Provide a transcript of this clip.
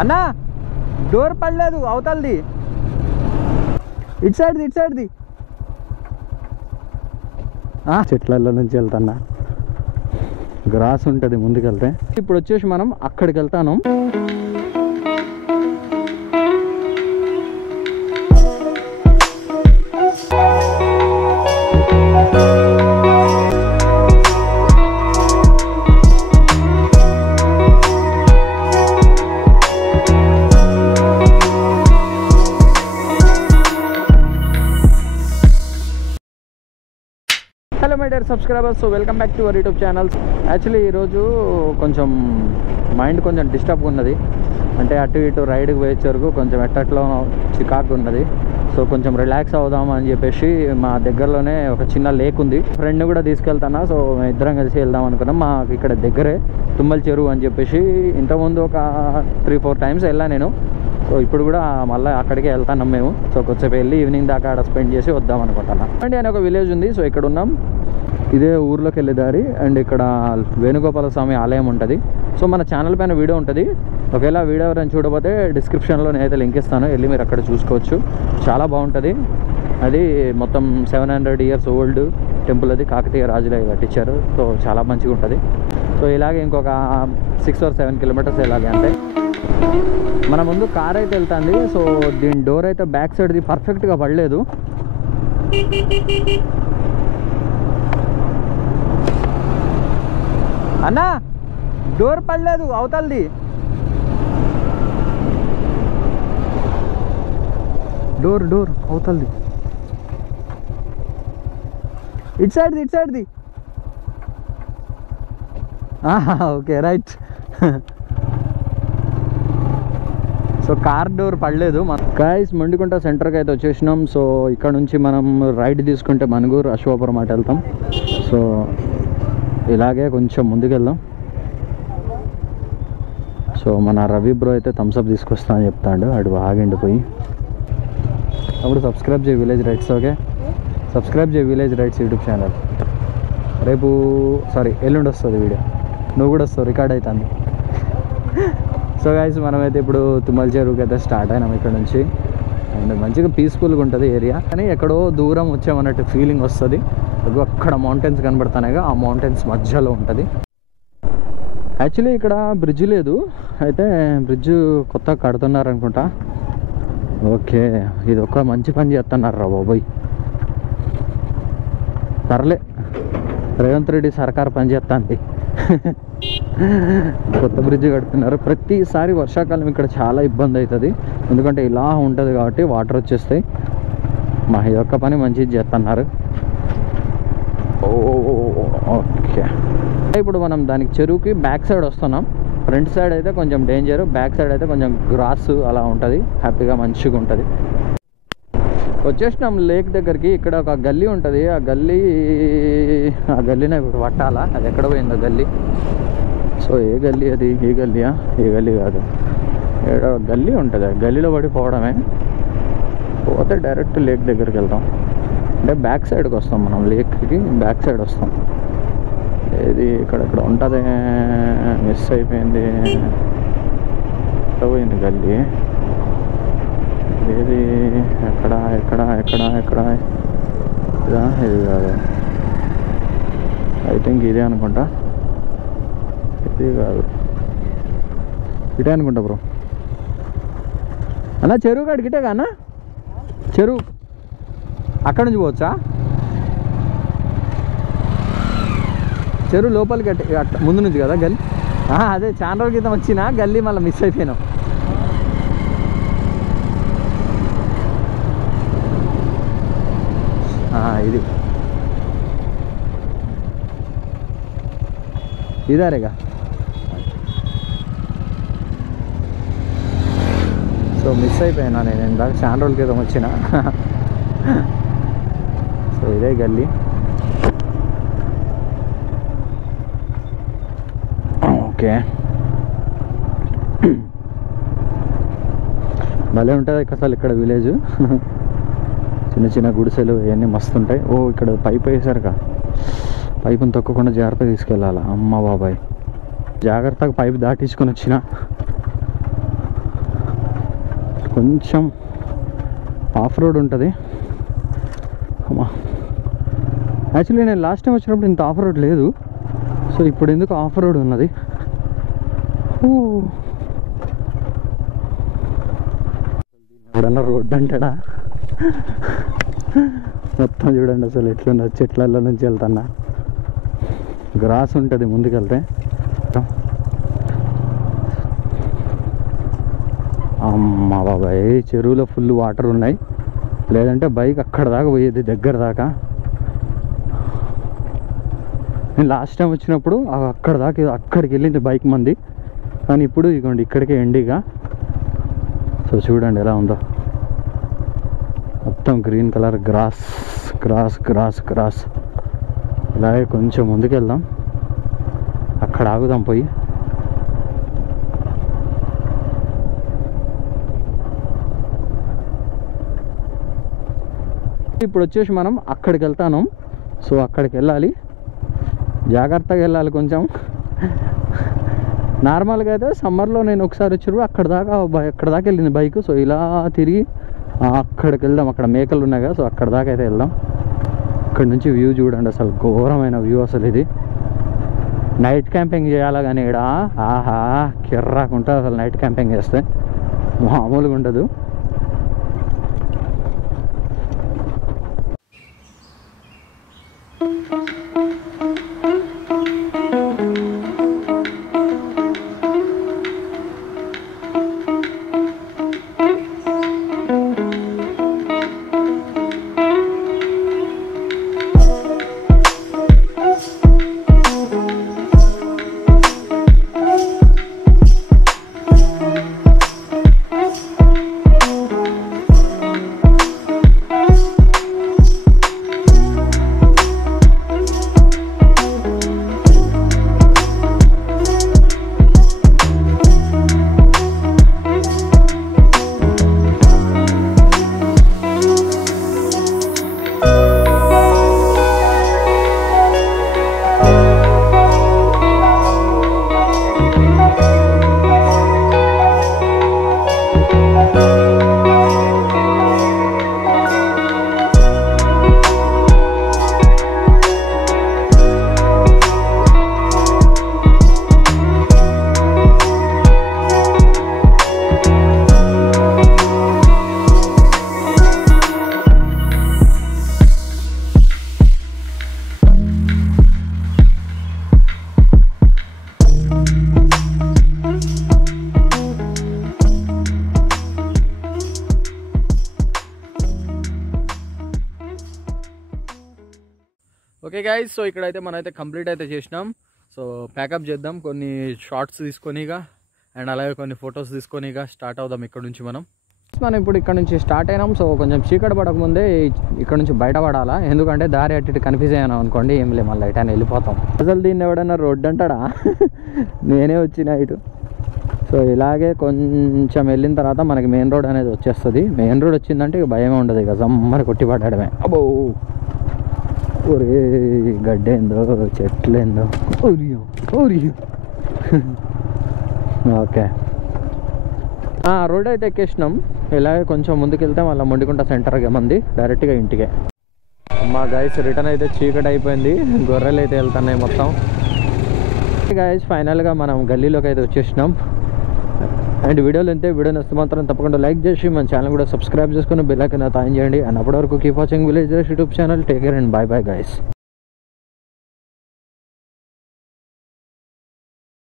అన్నా డోర్ పడలేదు అవతలది, ఇటు సైడ్ది చెట్లలో నుంచి వెళ్తానా, గ్రాస్ ఉంటుంది ముందుకెళ్తే. ఇప్పుడు వచ్చేసి మనం అక్కడికి వెళ్తాను. Hello my dear subscribers, so welcome back to our YouTube channels. Actually ఈరోజు కొంచెం మైండ్ కొంచెం డిస్టర్బ్గా ఉన్నది. అంటే అటు ఇటు రైడ్కి పోయే వరకు కొంచెం ఎట్టట్లో చికాకు ఉన్నది. సో కొంచెం రిలాక్స్ అవుదాం అని చెప్పేసి మా దగ్గరలోనే ఒక చిన్న లేక్ ఉంది, ఫ్రెండ్ కూడా తీసుకెళ్తానా. సో ఇద్దరం కలిసి వెళ్దాం అనుకున్నాం. మాకు ఇక్కడ దగ్గరే తుమ్మల చెరువు అని చెప్పేసి ఇంతకుముందు ఒక 3-4 టైమ్స్ వెళ్ళా నేను. సో ఇప్పుడు కూడా మళ్ళీ అక్కడికే వెళ్తాం మేము. సో కొంచెం వెళ్ళి ఈవినింగ్ దాకా ఆడ స్పెండ్ చేసి వద్దాం అనుకుంటున్నాం. అండ్ అని ఒక విలేజ్ ఉంది. సో ఇక్కడ ఉన్నాం, ఇదే ఊర్లోకి వెళ్ళే దారి. అండ్ ఇక్కడ వేణుగోపాల స్వామి ఆలయం ఉంటుంది. సో మన ఛానల్ పైన వీడియో ఉంటుంది. ఒకవేళ వీడియో ఎవరైనా చూడకపోతే డిస్క్రిప్షన్లో నేనైతే లింక్ ఇస్తాను, వెళ్ళి మీరు అక్కడ చూసుకోవచ్చు. చాలా బాగుంటుంది. అది మొత్తం 700 years ఓల్డ్ టెంపుల్. అది కాకతీయ రాజులే కట్టించారు. సో చాలా మంచిగా ఉంటుంది. సో ఇలాగే ఇంకొక 6 or 7 kilometers వెళ్ళాలి అంటే. మన ముందు కార్ అయితే వెళ్తుంది. సో దీని డోర్ అయితే బ్యాక్ సైడ్ది పర్ఫెక్ట్గా పడలేదు. అన్నా డోర్ పడలేదు అవతలది, డోర్ అవతలది, ఇటు సైడ్ది. Okay right. So car door పడలేదు. గాయ్స్ మండికుంట సెంటర్కి అయితే వచ్చేసినాం. సో ఇక్కడ నుంచి మనం రైడ్ తీసుకుంటే మనుగూరు అశ్వాపురం అటు వెళ్తాం. సో ఇలాగే కొంచెం ముందుకు వెళ్దాం. సో మన రవి బ్రో అయితే థమ్స్అప్ తీసుకొస్తా అని చెప్తాడు. అటు ఆగిండిపోయి అప్పుడు సబ్స్క్రైబ్ చేయి విలేజ్ రైడ్స్. ఓకే, సబ్స్క్రైబ్ చేయి విలేజ్ రైడ్స్ యూట్యూబ్ ఛానల్. రేపు ఎల్లుండి వస్తుంది వీడియో, నువ్వు కూడా వస్తావు, రికార్డ్ అవుతుంది. సో గైస్ మనమైతే ఇప్పుడు తుమ్మల చెరువుకి అయితే స్టార్ట్ అయినాం ఇక్కడ నుంచి. అండ్ మంచిగా పీస్ఫుల్గా ఉంటుంది ఏరియా, కానీ ఎక్కడో దూరం వచ్చామన్నట్టు ఫీలింగ్ వస్తుంది. అక్కడ మౌంటైన్స్ కనబడుతున్నాయిగా, ఆ మౌంటైన్స్ మధ్యలో ఉంటుంది. యాక్చువల్లీ ఇక్కడ బ్రిడ్జ్ లేదు, అయితే బ్రిడ్జ్ కొత్తగా కడుతున్నారు అనుకుంటా. ఓకే, ఇది ఒక మంచి పని చేస్తున్నారు రా బాబోయ్. పర్లే, రేవంత్ రెడ్డి సర్కార్ పని చేస్తుంది. కొత్త బ్రిడ్జ్ కడుతున్నారు. ప్రతిసారి వర్షాకాలం ఇక్కడ చాలా ఇబ్బంది అవుతుంది, ఎందుకంటే ఇలా ఉంటుంది కాబట్టి వాటర్ వచ్చేస్తాయి. మా యొక్క పని మంచిది చేస్తున్నారు. ఓకే, ఇప్పుడు మనం దానికి చెరువుకి బ్యాక్ సైడ్ వస్తున్నాం. ఫ్రంట్ సైడ్ అయితే కొంచెం డేంజర్, బ్యాక్ సైడ్ అయితే కొంచెం గ్రాస్ అలా ఉంటుంది, హ్యాపీగా మంచిగా ఉంటుంది. వచ్చేసినాం లేక్ దగ్గరికి. ఇక్కడ ఒక గల్లీ ఉంటుంది, ఆ గల్లీనే ఇప్పుడు పట్టాలా, అది ఎక్కడ పోయిందో గల్లీ. సో ఏ గల్లీ అది? ఈ గల్లీయా? ఈ గల్లీ కాదు, ఏదో గల్లీ ఉంటుంది, గల్లీలో పడిపోవడమే. పోతే డైరెక్ట్ లేక్ దగ్గరికి వెళ్తాం. అంటే బ్యాక్ సైడ్కి వస్తాం మనం, లేక్కి బ్యాక్ సైడ్ వస్తాం. ఏది ఇక్కడ ఉంటుంది, మిస్ అయిపోయింది. ఎక్కడ పోయింది గల్లీ? ఏది? ఎక్కడ ఇదా? ఇది కాదు, ఐ థింక్ ఇదే అనుకుంటా. ఇది కాదు, ఇటే అనుకుంటా బ్రో. అన్నా చెరువు కాడికి ఇటే కానా? చెరువు అక్కడ నుంచి పోవచ్చా? చెరువు లోపలికి అట్ట ముందు నుంచి కదా గల్లీ? అదే చాలా రోజుల క్రితం వచ్చిన గల్లీ, మళ్ళీ మిస్ అయిపోయినాం. ఇది ఇదారేగా. సో మిస్ అయిపోయినా నేను ఇందాక, చాలా రోజుల క్రితం వచ్చిన. సో ఇదే గల్లీ. ఓకే, భలే ఉంటుంది అసలు ఇక్కడ విలేజ్. చిన్న చిన్న గుడిసెలు ఇవన్నీ మస్తు ఉంటాయి. ఓ ఇక్కడ పైప్ వేసారుగా, పైపుని తొక్కకుండా జాగ్రత్తగా తీసుకెళ్ళాలి. అమ్మ బాబాయ్, జాగ్రత్తగా పైపు దాటించుకొని వచ్చిన. కొంచెం ఆఫ్ రోడ్ ఉంటుంది. అమ్మా, యాక్చువల్లీ నేను లాస్ట్ టైం వచ్చినప్పుడు ఇంత ఆఫ్ రోడ్ లేదు. సో ఇప్పుడు ఎందుకు ఆఫ్ రోడ్ ఉన్నది. ఎప్పుడన్నా రోడ్డు అంటాడా? మొత్తం చూడండి అసలు ఎట్లున్నది. చెట్లలో నుంచి వెళ్తున్నా, గ్రాస్ ఉంటుంది ముందుకెళ్తే. అమ్మ బాబాయ్, చెరువులో ఫుల్ వాటర్ ఉన్నాయి. లేదంటే బైక్ అక్కడ దాకా పోయేది, దగ్గర దాకా. నేను లాస్ట్ టైం వచ్చినప్పుడు అక్కడ దాకా అక్కడికి వెళ్ళింది బైక్ మంది. కానీ ఇప్పుడు ఇగోండి ఇక్కడికే ఎండిగా. సో చూడండి ఎలా ఉందో, మొత్తం green colour grass grass grass grass. ఇలాగే కొంచెం ముందుకు వెళ్దాం, అక్కడ ఆగుదాం పోయి. ఇప్పుడు వచ్చేసి మనం అక్కడికి వెళ్తాను. సో అక్కడికి వెళ్ళాలి, జాగ్రత్తగా వెళ్ళాలి కొంచెం. నార్మల్గా అయితే సమ్మర్లో నేను ఒకసారి వచ్చినప్పుడు అక్కడ దాకా వెళ్ళింది బైక్. సో ఇలా తిరిగి అక్కడికి వెళ్దాం, అక్కడ మేకలు ఉన్నాయి కదా. సో అక్కడ దాకా అయితే వెళ్దాం. ఇక్కడ నుంచి వ్యూ చూడండి, అసలు ఘోరమైన వ్యూ అసలు ఇది. నైట్ క్యాంపింగ్ చేయాలా కానీ ఇక్కడ ఆహా కిర్రాకుంటుంది అసలు. నైట్ క్యాంపింగ్ చేస్తే మామూలుగా ఉండదు. ఓకే గైస్, సో ఇక్కడైతే మనమైతే కంప్లీట్ అయితే చేసినాం. సో ప్యాకప్ చేద్దాం, కొన్ని షార్ట్స్ తీసుకొనిగా అండ్ అలాగే కొన్ని ఫొటోస్ తీసుకొనిగా స్టార్ట్ అవుదాం ఇక్కడ నుంచి. మనం ఇప్పుడు ఇక్కడ నుంచి స్టార్ట్ అయినాం. సో కొంచెం చీకటి పడకముందే ఇక్కడ నుంచి బయటపడాలా, ఎందుకంటే దారి అటు కన్ఫ్యూజ్ అయ్యాను అనుకోండి, ఏం లేదు మళ్ళీ ఇటు అని వెళ్ళిపోతాం. అసలు దీన్ని ఎవడన్నా రోడ్డు అంటాడా? నేనే వచ్చిన ఇటు. సో ఇలాగే కొంచెం వెళ్ళిన తర్వాత మనకి మెయిన్ రోడ్ అనేది వచ్చేస్తుంది. మెయిన్ రోడ్ వచ్చిందంటే ఇక భయమే ఉండదు, ఇక జమ్మని కొట్టి పడడమే. అబ్బో ఒరే గడ్డేందో చెట్లేందో. ఓకే, రోడ్ అయితే ఎక్కేసినాం. ఇలాగే కొంచెం ముందుకు వెళ్తే మళ్ళీ మొండికుంట సెంటర్గా మంది డైరెక్ట్గా ఇంటికే. మా గైస్ రిటర్న్ అయితే చీకటి అయిపోయింది, గొర్రెలు అయితే వెళ్తున్నాయి మొత్తం. గైస్ ఫైనల్గా మనం గల్లీలోకి అయితే వచ్చేసినాం. అండ్ వీడియోలు అంతే. వీడియో నచ్చితే మాత్రం తప్పకుండా లైక్ చేసి మన ఛానల్ కూడా సబ్స్క్రైబ్ చేసుకుని బెల్ ఐకాన్ ఆన్ చేయండి. అండ్ అప్పటి వరకు keep watching village YouTube channel. Take care and by bye guys.